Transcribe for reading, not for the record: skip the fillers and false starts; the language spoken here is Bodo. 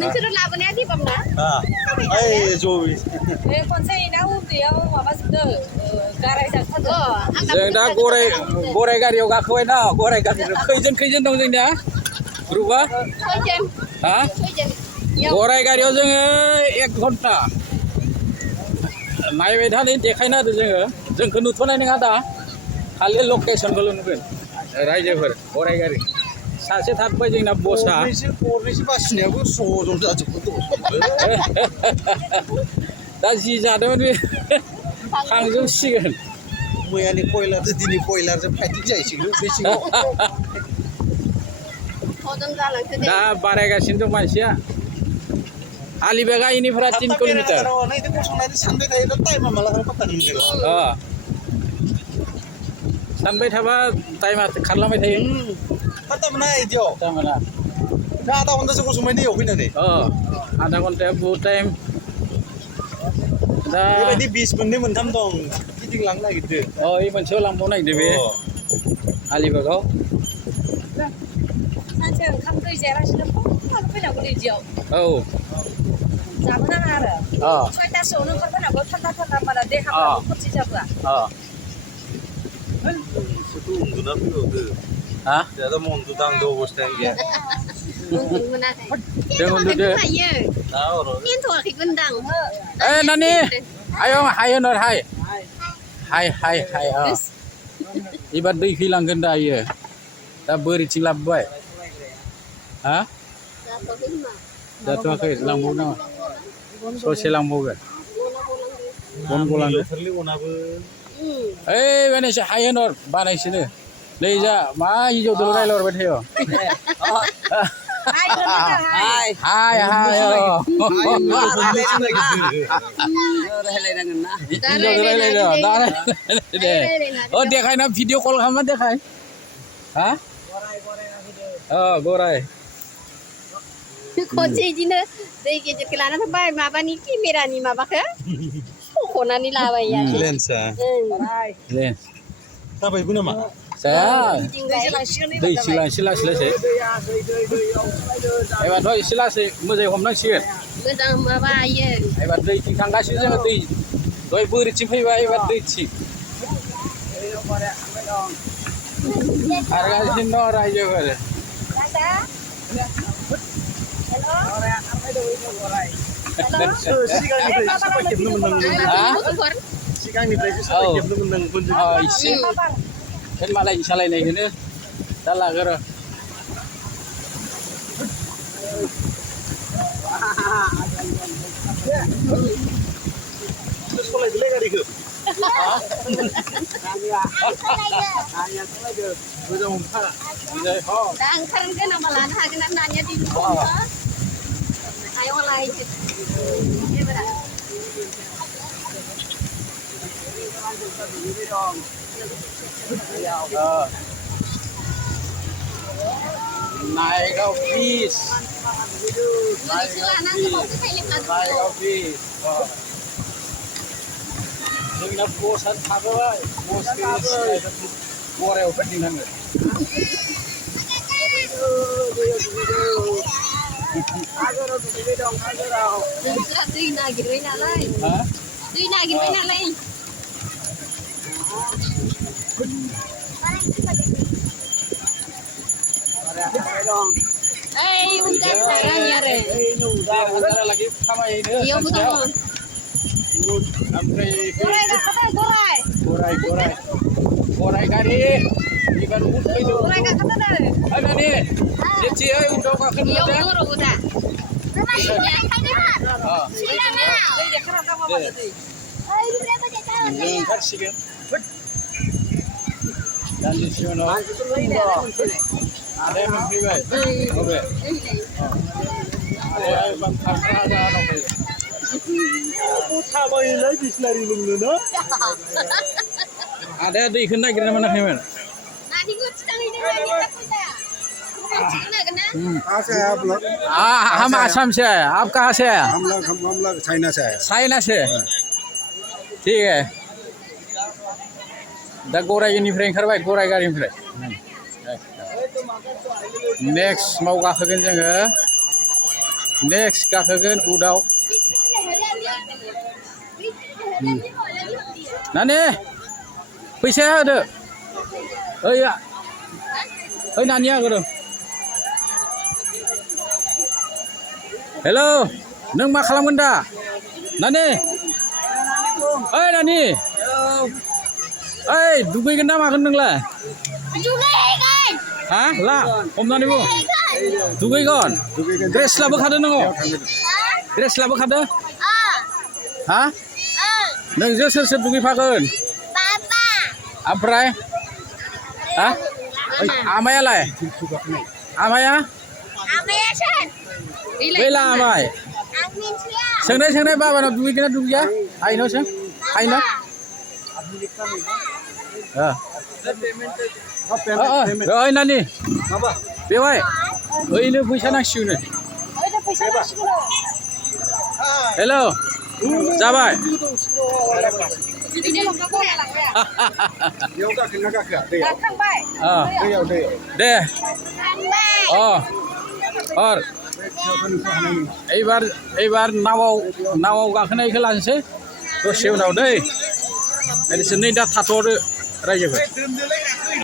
नोंसोरो लाबोनाया दिबामना ओइ ज'यै बे खनसे इना उन्दैयाव माबाजोबदो गाराय जाथारदो जों दा गराय गारियाव गाखोबाय ना गराय गारियाव खैजोन दं जोंनिया ग्रुपआ सयजन हा गराय गारियाव जोङो 1 घन्टा नायबाय थानानै देखायना होदो जोंखौ नुथ'नाय नङा दा खालि लकेसनखौल' नुगोन रायजोफोर गराय गारि सासे थाबबाय जोंना बसआ गरनैसो बासिनायाबो सहजन जाजोबगोन दा जि जादोंमोन बे थांजोबसिगोन मैयानि कयलारजों दिनै कयलारजों फाइटिं जाहैसिगोन बे सिङाव हजम जालांसै दे दा बारायगासिनो दं मानसिया आलिबागा इनिफ्राय 3 किल'मिटार गसंनानै सानबाय थायोब्ला टाइमा माला पात्तानि मोनलाय सानबाय थाबा टाइमा खारलांबाय थायो पात्ता मोना इदियाव टाइमा दा आधा घन्टासो गसंबाय दैयाव फैनानै आधा घन्टाया बहुत टाइम दा बेबायदि 20 मोननै मोनथाम दं गिदिंलांनो नागिरदो ओइ मोनसेयाव लांबाव नागिरदो बे आलिबागाव सानसे ओंखाम दै जायालासिनो फुङावनो फैनांगौ दैजियाव जाबो नाङा आरो 6टासोआवनो ओंखारफैनांगौ थान्दा बारा देहाफोराबो खथि जाबोआ सुथु उन्दुना फैबावदो दा मन्दु दांदो अबस्थायानो गैया उन्दुनो मोनाखै जों उन्दुदो मेनथ'वाखैबो होनदां ए नानि आयं हाय होनर हाय एबार दै फैलांगोन दा इयो दा बोरिथिं लाबोबाय हा जाथ'वाखै लांबाव नामा ससे लांबावगोन बन गलांदो ओइ बानायसो हाय होनर बानायसोनो नै जा मा हिन्जावदोल' रायलायहरबाय थायो हाय देखायना भिडिअ कल खालामना देखाय हा गराय खनसे बिदिनो दै गेजेरखौ लाना फैबाय माबानि केमेरानि माबाखौ सख'नानै लाबाय लेन्सआ लेन्स जाबायबो नामा जाया दै सिलांसै लासै एबारथ' एसे लासै मोजाङै हमनांसिगोन मोजां माबायो एबार दैथिं थांगासिनो जोङो दै दहाय बोरिथिं फैबाय एबार दैथिं खारगासिनो दं रायजोफोर सिगांनिफ्रायसो साबाय खेबनो मोननांगौमोन एसे मालायनि सालायनायखौनो दा लागोर सलायदोलै गारिखौ मोजां हमखा दा ओंखारगोन नामा लानो हागोन आरो नानिया दिनै आयं लायदो नायगाव ब्रिज जोंना बसआ थाबाय बसखौ गरायाव फैनांगोन नोंस्रा दै नागिरबाय नालाय ओइ उदां थारानि आरो lagi खामायहैनो इयावबो दङ गराय गारि एबार उठ फैदो गराय गाखोथारो नानि जेथि उदाव गाखोनो इयाव दङरबो दा जों ओंखारसिगोन दान्दिसे उनाव आदाया मोनफैबाय बबे थाबायोलाय बिसनारि लोंनो ना आदाया दैखौ नागिरना मोनाखैमोन हम आसाम से है आप कहाँ से है हम लोग चाइना से है चाइना से ठीक है दा गरायनिफ्राय ओंखारबाय गराय गारिनिफ्राय नेक्स्ट माव गाखोगोन जोङो नेक्स्ट गाखोगोन उदाव नानि फैसाया होदो ओइया ओइ नानिया होदो हेल' नों मा खालामगोन दा नानि ओइ नानि ओइ दुगैगोन ना मागोन नोंलाय हा ला हमनानै बुं दुगैगोन ड्रेस लाबोखादो नोङो ड्रेस लाबोखादो हा नोंजों सोर सोर दुगैफागोन ओमफ्राय हा आमायालाय आमाया गैला आमाय सोंनाय बाबानाव दुगैगोन ना दुगैया आइनाव सों आइनाव ओइ नानि बेवहाय ओइनो फैसा नांसिगौनो हेल' जाबाय दे हर एबार नावआव गाखोनायखौ लानोसै दसे उनाव दै नै दा थाथ'दो रायजोफोर